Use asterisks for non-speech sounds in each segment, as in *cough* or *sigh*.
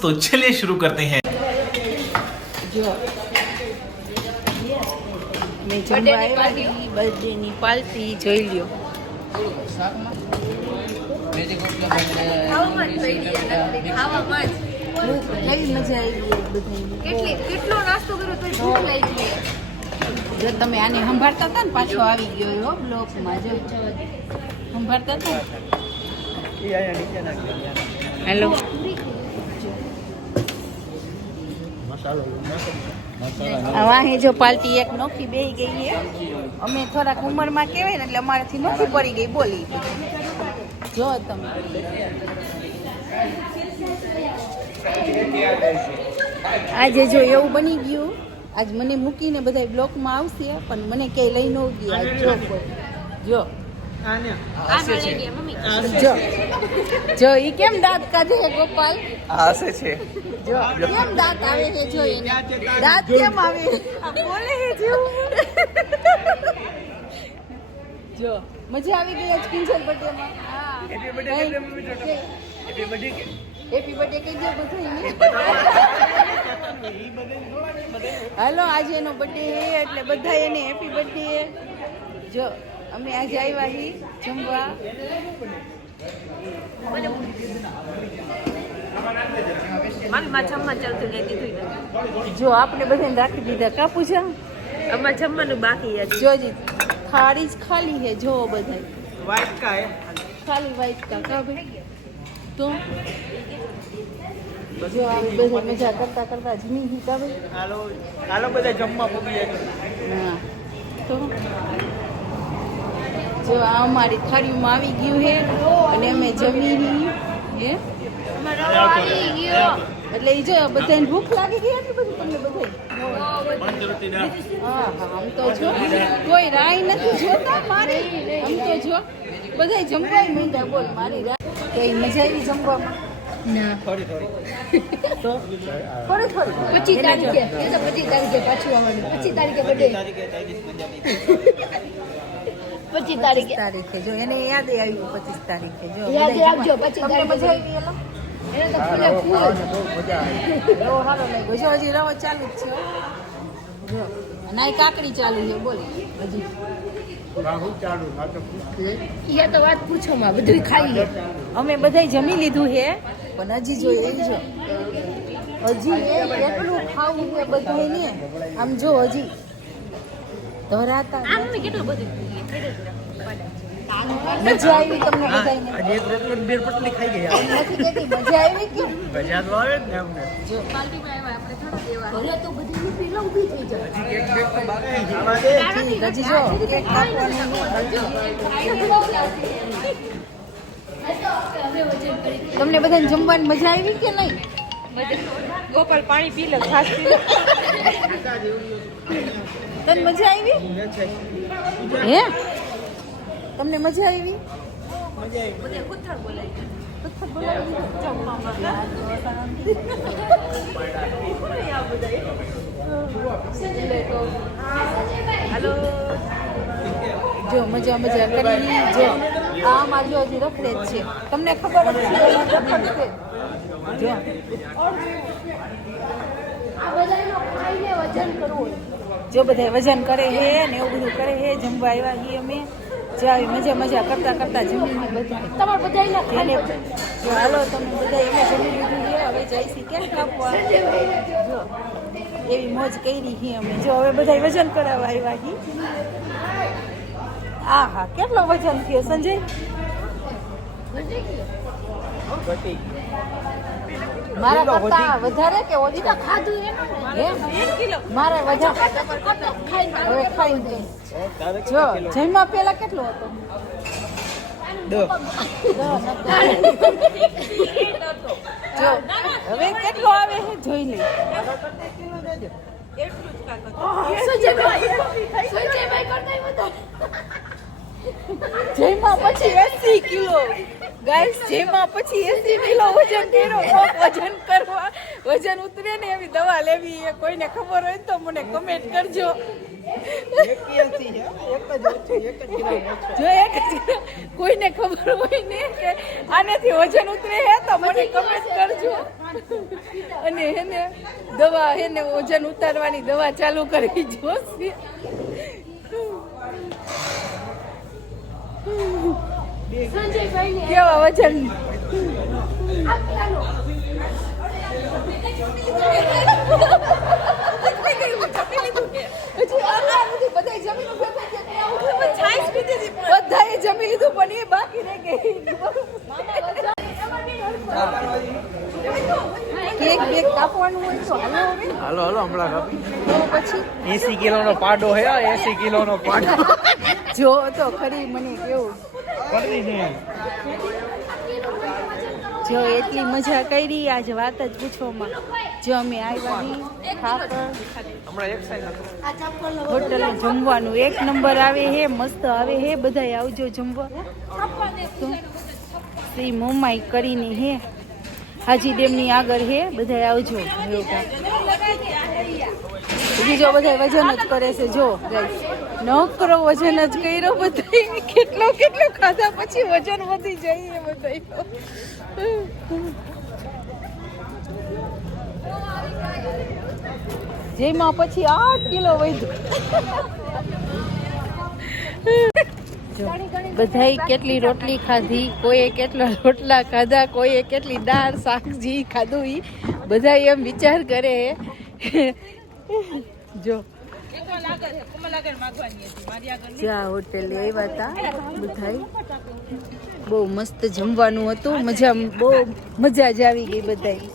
तो चलिए शुरू करते हैं જો મેં જમવા આવ્યા બર્થડે ની પાર્ટી જોઈ લ્યો કઈ મજા આવી બધાને કેટલી કેટલો નાસ્તો કર્યો તો ભૂખ લાગી ગઈ જો તમે આને સંભાળતા હતા ને પાછો આવી ગયો હો બ્લોકમાં જો સંભાળતા હતા હેલો વાહે જો પાર્ટી એક નોખી બેહી ગઈ છે. અમે થોડાક ઉંમરમાં કહેવાય ને એટલે અમારાથી નોખી પડી ગઈ બોલી. જો તમે. આજે જો એવું બની ગયું આજ મને મૂકીને બધા બ્લોકમાં આવશે પણ મને ક્યાંય લઈ ન ગયું જો જો. જો. ઈ કેમ દાંત કાઢે ગોપાલ? હાસે છે. જો કેમ દાંત આવે છે જો દાંત. કેમ આવે? બોલે જો મજા આવી ગઈ આજ કિંજલ બર્થડેમાં હા. Happy happy birthday happy birthday કહેજો બધા હેલો આજે એનો બર્થડે એટલે બધા એને હેપી બર્થડે જો અમે આજે આવ્યા હી જમવા. જો આપણે બધાને રાખી દીધા કાપુ છે. અમાર જમવાનું બાકી જોજી થાળી જ ખાલી હે જો બધા વાટકા ખાલી વાટકા કા ભાઈ? તો? જો આ બધા મજા કરતા કરતા જમી હિતા ભાઈ? હાલો હાલો બધા જમવા પૂગી જાય હા. તો? જો આ અમારી થાળીમાં આવી ગયું હે અને અમે જમી હે? આવી ગયો એટલે એ જો બધાને ભૂખ લાગી ગઈ એટલી બધું તમને બધાય? હા હા આમ તો જો. કોઈ રાય નથી જોતા મારે? આમ તો જો. બધાય જમવાય માંડ્યા બોલ મારી રાય. કઈ મજા આવી જમવામાં? ના. થોડી થોડી. પચીસ તારીખે. તો પચીસ તારીખે પાછું આવવાનું. પચીસ તારીખે બર્થડે પચીસ તારીખે. તારીખે. જો એને યાદ આવ્યું પચીસ તારીખે. જો યાદ રાખજો, જમવા. 25 તમને મજા તારીખે. રવો ચાલુ જ છે અને કાકડી ચાલુ છે બોલ. હજી. બાહુ તો એ તો વાત પૂછો માં બધું ખાઈ લે. અમે બધાય જમી લીધું છે પણ હજી જો એ જો. હજી એટલું ખાવું છે ને. આમ જો હજી. ધરાતા કેટલું બધું મજા આવી તમને બધાયને આજે એક રોટલો બે પટલી ખાઈ ગયા. નથી કહેતી મજા આવી કે? બજાર તો આવે ને અમને. જો. ઘરે તો બધી પેલા ઊભી થઈ જાય. એક બેગ તો બાકી છે. દે. ઠીક, જો કેક કાપવાનું. તમને બધાને જમવાની મજા આવી કે નહીં? ગોપાલ પાણી પી લે ખાસ પી લે. તને મજા આવી? હે? તમને મજા આવી? હાલો. જો મજા મજા કરી જો. આ મારી હજી રખડે જ છે. તમને ખબર છે. જો. આ બધાનો ખાઈને વજન કરવું જો બધા વજન કરે છે ને એવું બધું કરે છે જમવા આવ્યા છીએ અમે. જો મજા મજા કરતા કરતા જમીને બધા. તમારે બધા એને જો હાલો તમે બધા એમાં જમી લીધું છે હવે જઈશી કેમ કાપવા? જો એવી મોજ કરી છે અમે. જો હવે બધા વજન કરાવવા આવ્યા છીએ આ હા કેટલો વજન થયો સંજય? ઘટી મારા કરતા વધારે કે ઓછી? તો ખાધું એનું ને. મારે વધારે હવે ખાઈ દે. જો જમ્યા પેલા કેટલો હતો? *laughs* જો હવે કેટલો આવે છે જોઈ લે. સુજયભાઈ સુજયભાઈ કરતા વધારે જમ્યા પછી એસી કિલો. ગાઈસ જેમાં પછી એસી કિલો વજન કર્યો વજન કરવા, વજન ઉતરે ને એવી દવા લેવી એ કોઈને ખબર હોય તો મને કમેન્ટ કરજો. જ એક કોઈને ખબર હોય ને કે આનાથી વજન ઉતરે હે તો મને કમેન્ટ કરજો. અને એને દવા એને વજન ઉતારવાની દવા ચાલુ કરવી જોશે. કેવા વજન? બધાએ જમી લીધું. પણ એ બાકી રહી ગઈ. કેક બેક કાપવાનું હોય તો હાલો હવે. હાલો હાલો હમણાં કાપી. પછી? એસી કિલોનો પાડો હે એસી કિલોનો પાડો. જો તો ખરી મને કેવું જો એટલી મજા કરી આજ વાત જ પૂછવામાં. જો અમે આવ્યા નહીં હોટલ હમણાં એક સાઈડ હોટલે જમવાનું એક નંબર આવે હે મસ્ત આવે હે બધાય આવજો જમવા. તો શ્રી મોમાઈ કરીને હે હાજી ડેમની આગળ હે બધાય આવજો. બીજો બધા વજન જ કરે છે જો guys. નકરો વજન જ કર્યો બધા કેટલો કેટલો ખાધા પછી વજન વધી જાય એ બધા જેમાં પછી આઠ કિલો વધ્યું. બધાય કેટલી રોટલી ખાધી, કોઈએ કેટલા રોટલા ખાધા, કોઈએ કેટલી દાળ શાકજી ખાધું ઈ. બધા એમ વિચાર કરે. જો જ્યાં હોટેલે આવ્યા હતા બધાય. બહુ મસ્ત જમવાનું હતું મજા બહુ મજા જ આવી ગઈ બધાય.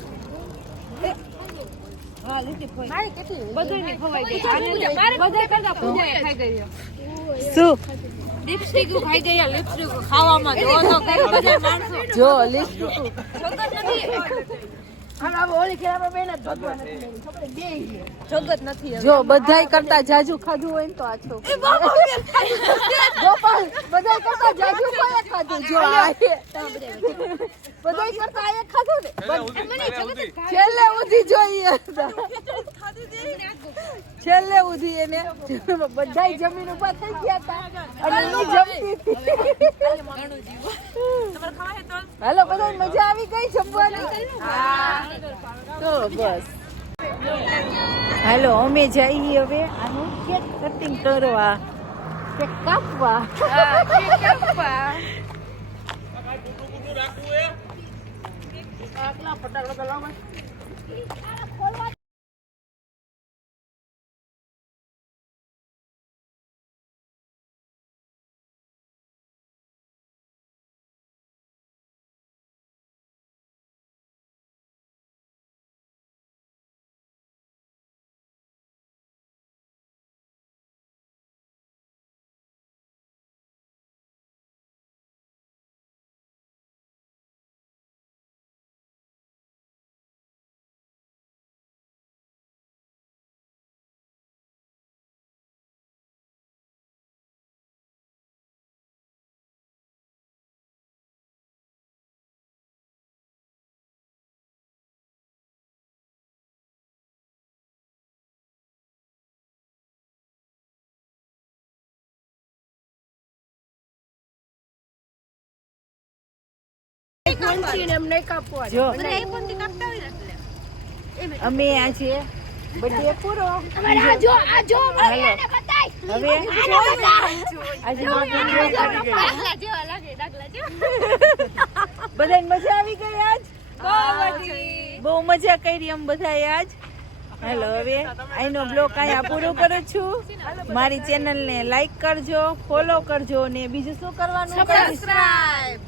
શું? લિપસ્ટિક ખાઈ ગયા લિપસ્ટિક ખાવામાં જો બધા માણસો જો જગત નથી જો બધાય કરતા જાજુ ખાધું હોય ને તો આ છોકરી બધાય કરતા જાજુ કોઈએ ખાધું? જો આ બધાય કરતા આ ખાધું ને? છેલ્લે ઉધી જોઈએ. છેલ્લે ઉધી એને બધા જમીન ઊભા થઈ ગયા હતા. અને હું જમતી હતી. હાલો બધા મજા આવી ગઈ જમવાની? તો બસ. હાલો અમે જઈએ હવે આનું કેક કટિંગ કરવા. કેક કાપવા. જો અમે આજે બર્થડે પૂરો. હાલો. હવે આજે બધા મજા આવી ગઈ આજ? બહુ મજા કરી એમ બધા આજ. હેલો હવે આઈનો બ્લોગ અહીંયા પૂરો કરું છું. મારી ચેનલ ને લાઈક કરજો ફોલો કરજો ને બીજું શું કરવાનું?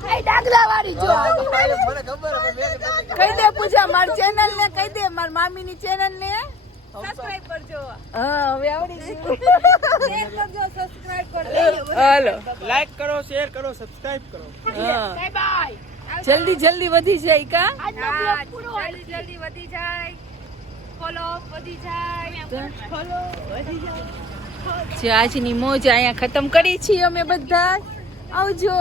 ડાગલા વાળી જો કહી દે પૂજા મારી ચેનલ ને કહી દે મારી મામી ની ચેનલ ને? સબસ્ક્રાઇબ કરજો. હા હવે આવડી શેર કરજો સબસ્ક્રાઇબ કરજો. હાલો લાઈક કરો શેર કરો સબસ્ક્રાઇબ કરો બાય બાય જલ્દી જલ્દી વધી જાય કા? આજનો બ્લોગ પૂરો જલ્દી જલ્દી વધી જાય. ફોલો વધી જાય. ફોલો વધી જાય. આજની મોજ અહીંયા ખતમ કરી છીએ અમે બધા આવજો.